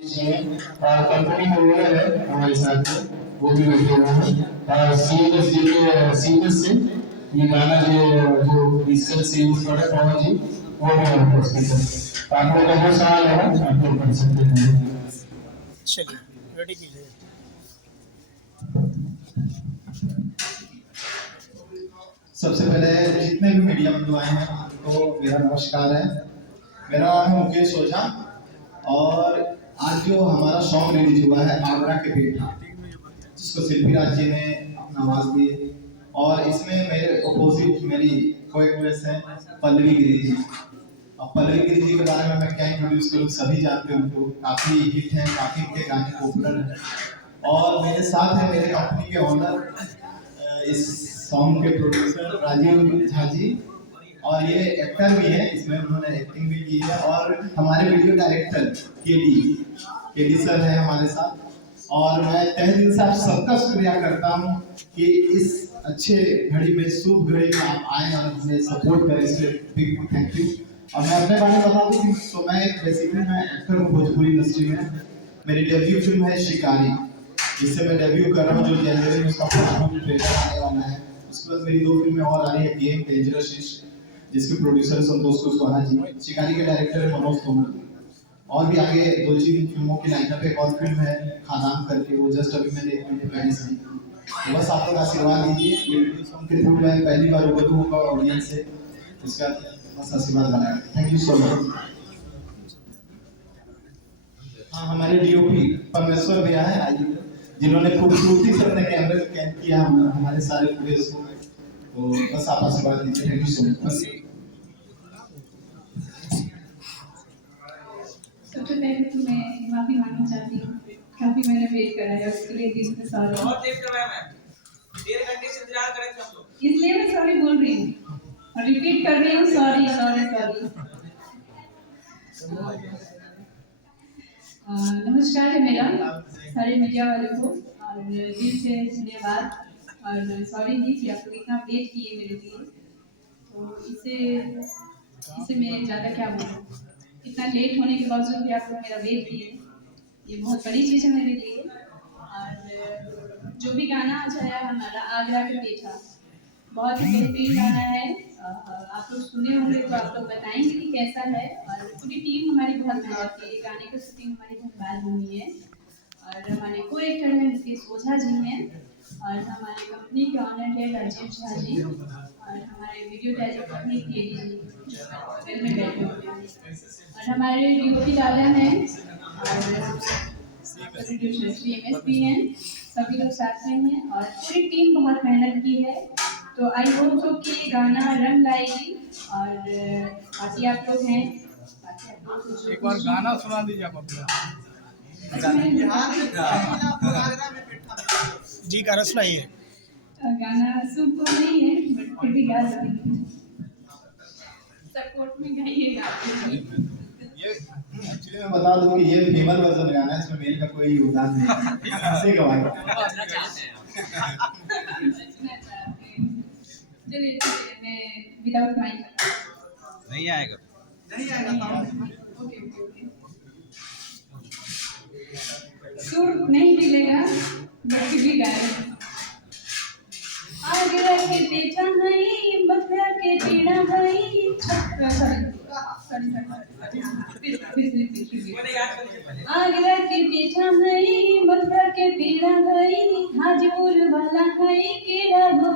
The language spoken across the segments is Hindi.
और कंपनी में वो है हमारे साथ में, वो भी बैठे हुए हैं और सीएस से ये गाना जो डिजिटल सेल्स वाला पवन जी वो भी है उपस्थित है। तो आप लोगों का जो सवाल है आप लोग कर सकते हैं। चलिए रेडी कीजिए। सबसे पहले जितने भी मीडिया बंधु आए हैं उनको मेरा नमस्कार है। मेरा नाम है मुकेश ओझा और आज जो हमारा सॉन्ग रिलीज हुआ है आगरा के पेठा, जिसको शिल्पी राज जी ने अपना आवाज दी और इसमें मेरे अपोजिट मेरी को-एक्ट्रेस है पल्लवी गिरी जी। अब पल्लवी गिरी जी के बारे में मैं क्या इंट्रोड्यूस करूँ, सभी जानते हैं उनको, काफी हिट हैं, काफी उनके गाने पॉपुलर हैं। और मेरे साथ है मेरे कंपनी के ओनर, इस सॉन्ग के प्रोड्यूसर राजीव झा जी, और ये एक्टर भी है, इसमें उन्होंने एक्टिंग भी की है। और हमारे वीडियो डायरेक्टर केडी सर है हमारे साथ। और मैं तहे दिल से आप सबका शुक्रिया करता हूँ कि इस अच्छे घड़ी में, शुभ घड़ी में आप आए और हमें सपोर्ट करें, इसलिए बिग थैंक यू। और मैं अपने बारे में बता दूं कि तो मैं एक बेसिकली मैं एक्टर हूँ भोजपुरी इंडस्ट्री में। मेरी डेब्यू फिल्म है शिकारी, जिससे मैं डेब्यू कर रहा हूँ, जो जनवरी में उसका फर्स्ट ट्रेलर आने वाला है। उसके बाद मेरी 2 फिल्में और आ रही है, गेम डेंजरस इश्क, जिसके प्रोड्यूसर संतोष कुशवाहा जी, शिकारी के डायरेक्टर है मनोज तोमर। और भी आगे 2-3 फिल्मों की लाइनअप, एक और फिल्म है खादान करके, वो जस्ट अभी मैंने 1 महीने पहले से। तो बस आप लोग आशीर्वाद दीजिए, ये वीडियो सॉन्ग के थ्रू मैं पहली बार रूबरू होगा ऑडियंस से, इसका बस आशीर्वाद बनाए। Thank you so much. हाँ, हमारे डीओपी परमेश्वर भैया है आइए, जिन्होंने खूबसूरती से अपने कैमरे को कैद किया हमारे सारे फुटेज को। तो बस आप आशीर्वाद दीजिए। Thank you so much. सबसे पहले तो मैं माफी मांगना चाहती हूँ, काफी मैंने वेट करा है, उसके लिए दिल से सॉरी। बहुत देर करवाया मैम, 1.5 घंटे से इंतजार कर रहे थे हम लोग, इसलिए मैं सॉरी बोल रही हूँ और रिपीट कर रही हूँ, सॉरी सॉरी सॉरी। नमस्कार है मेरा सारे मीडिया वालों को और दिल से धन्यवाद और सॉरी जी कि आप लोग इतना वेट किए मेरे लिए। तो इसे मैं ज़्यादा क्या बोलूँ, इतना लेट होने के बावजूद भी आप लोग मेरा वेट किए, ये बहुत बड़ी चीज़ है मेरे लिए। और जो भी गाना आज आया हमारा आगरा के पेठा, बहुत ही बेहतरीन गाना है। आप लोग सुने होंगे तो आप लोग बताएंगे कि कैसा है। और पूरी टीम हमारी बहुत मेहनत की है, गाने की शूटिंग हमारी धनबाद में हुई है और हमारे को एक्टर हैं मुकेश ओझा जी हैं और हमारे कंपनी के ऑनर है राजीव झा जी और हमारे वीडियो डायरेक्टर हैं केडी जी जो बगल में बैठे हुए हैं और हमारे डीओपी दादा हैं और प्रोड्यूसर श्री एमएस भी हैं, सभी लोग साथ में हैं और पूरी टीम बहुत मेहनत की है। तो आई होप तो कि ये गाना रंग लाएगी और बाकी आप लोग हैं, बाकी आप लोग जो एक बार गाना सुना दीजिए आप अपना। जी गाना सुनाइए। गाना सुन तो नहीं है बट फिर भी गा सकती हूँ, सपोर्ट में गाइएगा। ये एक्चुअली मैं बता दूं कि ये फीमेल वर्जन गाना है, इसमें मेल का कोई योगदान नहीं है। ऐसे गवाएगा। चलिए मैं विदाउट माइक नहीं आएगा, ओके ओके। सुर नहीं मिलेगा बट फिर भी गाए। आगरा के पेठा है, मथुरा के पेड़ा है, आगरा के पेठा है, मथुरा के पेड़ा है, हाजीपुर वाला है केरा हो,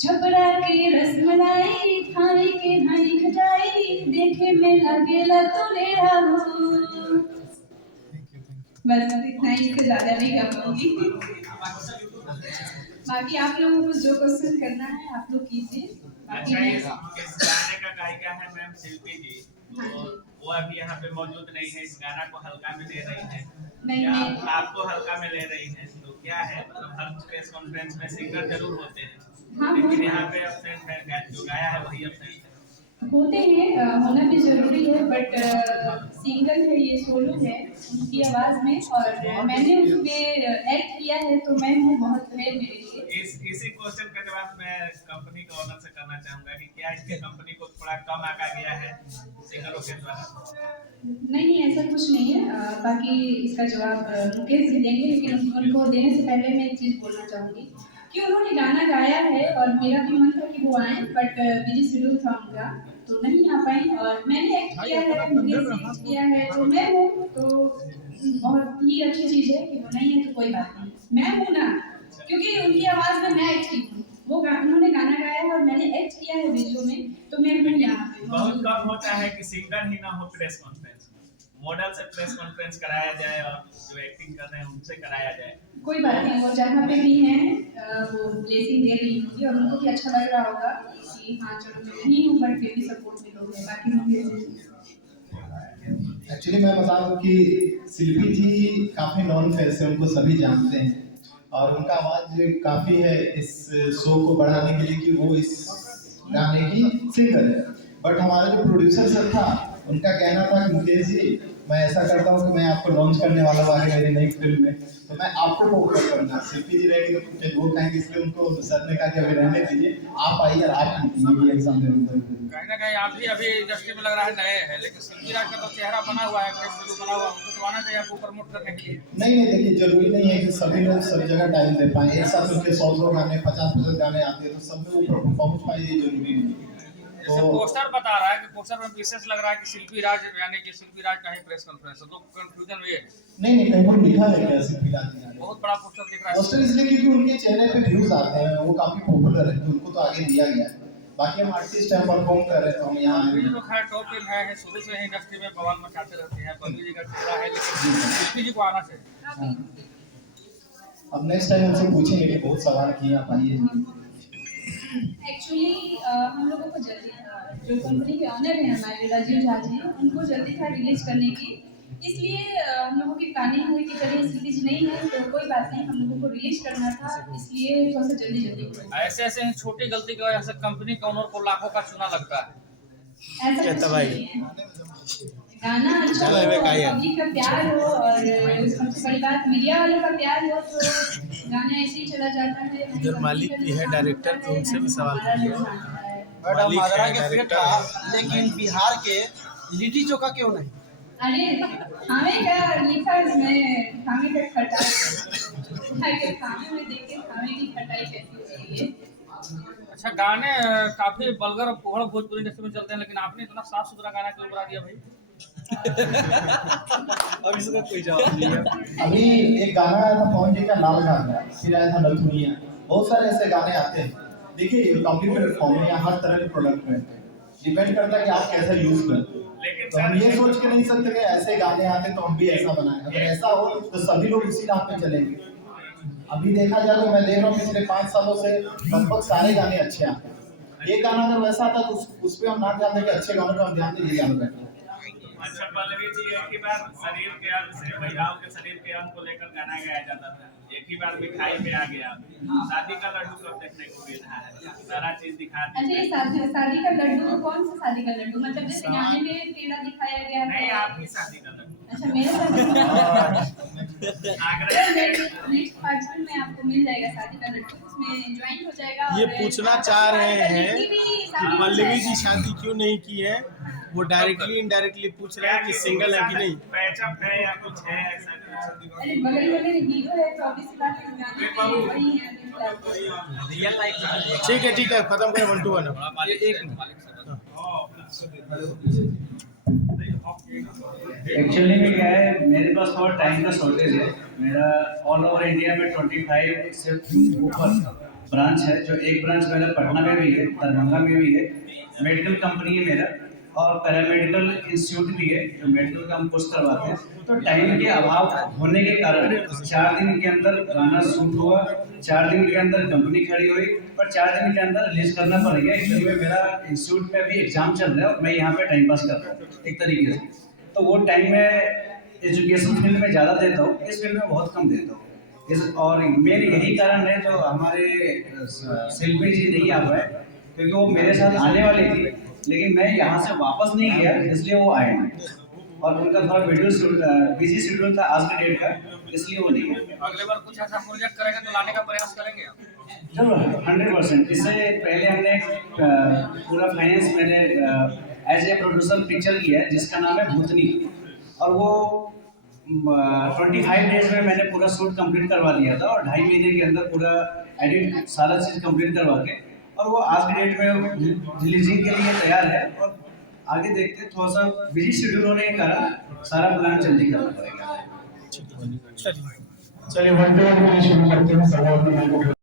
छपरा के रसमलाई, खाने के हई खटाई, देखे में लगेला तो रेड़ा हो। बस इतना ही, इससे ज्यादा नहीं गा पाऊंगी। बाकी आप लोगों को जो क्वेश्चन करना है आप लोग कीजिए। अच्छा इस गाने का गायिका है मैम शिल्पी जी, तो वो अभी यहाँ पे मौजूद नहीं है, इस गाना को हल्का में ले रही है नहीं या नहीं, आपको हल्का में ले रही है, तो क्या है मतलब हर प्रेस कॉन्फ्रेंस में सिंगर जरूर होते हैं, हाँ लेकिन यहाँ पे अपने जो गाया है वही अपने होते हैं, होना भी जरूरी है बट सिंगल है, ये सोलो है उनकी आवाज में और मैंने उसमें एक्ट किया है तो मैं हूँ, बहुत है मेरे लिए। इसी क्वेश्चन का जवाब मैं कंपनी के ओनर से करना चाहूंगा कि क्या इसकी कंपनी को थोड़ा कम आका गया है सिंगरों के द्वारा? नहीं ऐसा कुछ नहीं है, बाकी इसका जवाब मुकेश जी देंगे, लेकिन उनको देने से पहले मैं एक चीज़ बोलना चाहूँगी कि उन्होंने गाना गाया है और मेरा भी मन था कि वो आए, बट बिजी शेड्यूल था उनका तो नहीं आ पाई। और मैंने एक्ट किया है, मुकेश जी एक्ट किया है, तो मैं हूँ तो बहुत ही अच्छी चीज़ है कि वो नहीं है तो कोई बात नहीं, मैं हूँ ना, क्योंकि उनकी आवाज़ में मैं एक्ट की हूँ। उन्होंने गाना गाया है और मैंने एक्ट किया है वीडियो में, तो मैं हूँ यहाँ पे। बहुत कम होता है कि सिंगर ही ना हो प्रेस कॉन्फ्रेंस, मॉडल से प्रेस कॉन्फ्रेंस कराया जाए और जो एक्टिंग कर रहे हैं उनसे कराया जाए। कोई बात नहीं, वो जहाँ पे भी हैं वो ब्लेसिंग दे रही होंगी और उनको भी अच्छा लग रहा होगा कि हाँ चलो मैं नहीं हूँ बट फिर भी सपोर्ट मिलोगे। बाकी मुझे एक्चुअली मैं बताऊं कि शिल्पी जी काफी नॉन फेस है, उनको सभी जानते हैं और उनका आवाज काफी है इस शो को बढ़ाने के लिए कि वो इस गाने की सिंगर है। बट हमारा जो प्रोड्यूसर सर था उनका कहना था कि मुकेश जी मैं ऐसा करता हूँ कि मैं आपको लॉन्च करने वाला हूँ आगे मेरी नई फिल्म में, तो मैं आपको फोकस करना, शिल्पी जी रहेंगे तो कुछ वो कहेंगे, इसलिए उनको सर ने कहा कि अभी रहने दीजिए, आप आइए और आप ये एग्जाम दे दीजिए। कहीं ना कहीं आप भी अभी इंडस्ट्री में लग रहा है नए हैं, लेकिन शिल्पी राज का तो चेहरा बना हुआ है, बना हुआ है, उनको तो आना चाहिए आपको प्रमोट करने के लिए। नहीं देखिए जरूरी नहीं है कि सभी लोग सब जगह टाइम दे पाए, एक साथ उनके 100 गाने 50 गाने आते हैं तो सब में वो पहुंच पाए, ये जरूरी नहीं है। जैसे पोस्टर बता रहा है कि पोस्टर में विशेष लग रहा है कि शिल्पी राज यानी कि शिल्पी राज का ही प्रेस कॉन्फ्रेंस है, तो कंफ्यूजन ये है। नहीं कहीं पर लिखा है क्या शिल्पी राज जी? बहुत बड़ा पोस्टर दिख रहा है। पोस्टर इसलिए क्योंकि उनके चेहरे पे व्यूज आते हैं, वो काफी पॉपुलर है तो उनको तो आगे दिया गया है। बाकी हम आर्टिस्ट हैं, परफॉर्म कर रहे हैं तो हम यहाँ आए ये तो खैर टॉप फिल्म है, शुरू से ही इंडस्ट्री में बवाल मचाते रहते हैं, बल्लू जी का चेहरा है, लेकिन शिल्पी जी को आना चाहिए। अब नेक्स्ट टाइम उनसे पूछेंगे कि बहुत सवाल किए आप आइए। एक्चुअली हम लोगों को जल्दी था, जो कंपनी के ऑनर हैं हमारे राजीव झा जी, उनको जल्दी था रिलीज करने की, इसलिए हम लोगों की प्लानिंग हुई कि चलिए रिलीज नहीं है तो कोई बात नहीं, हम लोगों को रिलीज करना था, इसलिए थोड़ा सा जल्दी हुआ। ऐसे ही छोटी गलती की वजह से कंपनी के ओनर को लाखों का चूना लगता है। ऐसा कुछ नहीं है, गाना अच्छा हो, पब्लिक का प्यार हो और सबसे बड़ी बात मीडिया वालों का प्यार हो तो गाना ऐसे ही चला जाता है। इधर मालिक भी है, डायरेक्टर तो उनसे भी सवाल करिए। मैडम मदरा के पेट था, लेकिन बिहार के लिट्टी चोखा क्यों नहीं? अरे खाने का लिखा इसमें, खाने का खटाई, खाने में देख के खाने की खटाई कैसी चाहिए। अच्छा गाने काफी बलगर पोहड़ भोजपुरी इंडस्ट्री में चलते हैं, लेकिन आपने इतना साफ सुथरा गाना क्यों बना दिया भाई? अब इसका कोई जवाब नहीं है। अभी एक गाना आया था पवन जी का लाल घाघरा, फिर आया था नथुनिया, बहुत सारे ऐसे गाने आते हैं। देखिए कॉम्प्लीमेंट फॉर्म में हर तरह के प्रोडक्ट में डिपेंड करता है कि आप कैसा यूज करते हैं। तो हम ये सोच के नहीं सकते कि ऐसे गाने आते तो हम भी ऐसा बनाएं, अगर ऐसा हो तो सभी लोग उसी राह पे चलेंगे। अभी देखा जाए तो मैं देख रहा हूँ पिछले 5 सालों से लगभग सारे गाने अच्छे आते हैं। ये गाना अगर वैसा था तो उस पर हम ना ध्यान दें कि अच्छे गानों पर हम ध्यान दें, ये गाना बैठा। अच्छा पल्लवी जी, एक ही बार शरीर के अंग से महिलाओं के शरीर के अंग को लेकर गाना गाया जाता था, एक ही बार मिठाई पे आ गया, शादी का लड्डू कब देखने को मिल रहा है? सारा चीज दिखा अच्छा ये शादी का लड्डू, कौन सा शादी का लड्डू? मतलब जैसे गाने में पेड़ा दिखाया गया है। नहीं, आपकी शादी का लड्डू। अच्छा मेरे साथ नेक्स्ट पार्ट में आपको मिल जाएगा शादी का लड्डू, उसमें ज्वाइन हो जाएगा। ये पूछना चाह रहे हैं कि पल्लवी जी शादी क्यों नहीं की है, वो डायरेक्टली इनडायरेक्टली पूछ रहे हैं कि सिंगल है कि नहीं। पैचअप है या कुछ है ऐसा? अरे बगल में मेरे हीरो है तो ऑब्वियसली बात है गाने में वही है। रियल लाइफ ठीक है खत्म करें 1 to 1। एक्चुअली में क्या है, मेरे पास थोड़ा टाइम का शॉर्टेज है। मेरा ऑल ओवर इंडिया में 25 से ऊपर ब्रांच है, जो एक ब्रांच मेरा पटना में भी है, दरभंगा में भी है, मेडिकल कंपनी है मेरा, और पैरामेडिकल इंस्टीट्यूट भी है जो मेडिकल का हम कोर्स करवाते हैं। तो टाइम के अभाव होने के कारण 4 दिन के अंदर गाना शूट हुआ, 4 दिन के अंदर कंपनी खड़ी हुई और 4 दिन के अंदर रिलीज करना पड़ गया, क्योंकि मेरा इंस्टीट्यूट में अभी एग्जाम चल रहा है और मैं यहाँ पे टाइम पास कर रहा हूँ एक तरीके से। तो वो टाइम मैं एजुकेशन फील्ड में ज़्यादा देता हूँ, इस फील्ड में बहुत कम देता हूँ। और मेन यही कारण है जो हमारे शिल्पी जी नहीं आ पाए, क्योंकि वो मेरे साथ आने वाली थी, लेकिन मैं यहाँ से वापस नहीं गया, इसलिए वो आए नहीं। और उनका थोड़ा बिजी शेड्यूल था आज के डेट का, इसलिए वो नहीं गए। अगले बार कुछ ऐसा प्रोजेक्ट करेंगे तो लाने का प्रयास करेंगे आप? जरूर 100%। इससे पहले हमने पूरा फाइनेंस मैंने एज ए प्रोड्यूसर पिक्चर किया है जिसका नाम है भूतनी, और वो 25 डेज में मैंने पूरा शूट कंप्लीट करवा दिया था और 2.5 महीने के अंदर पूरा एडिट सारा चीज़ कंप्लीट करवा के, और वो आज के डेट में रिलीजिंग के लिए तैयार है। और आगे देखते हैं, थोड़ा सा बिजी शेड्यूल होने के कारण सारा प्लान जल्दी करना पड़ेगा। चलिए 1 to 1 शुरू करते हैं।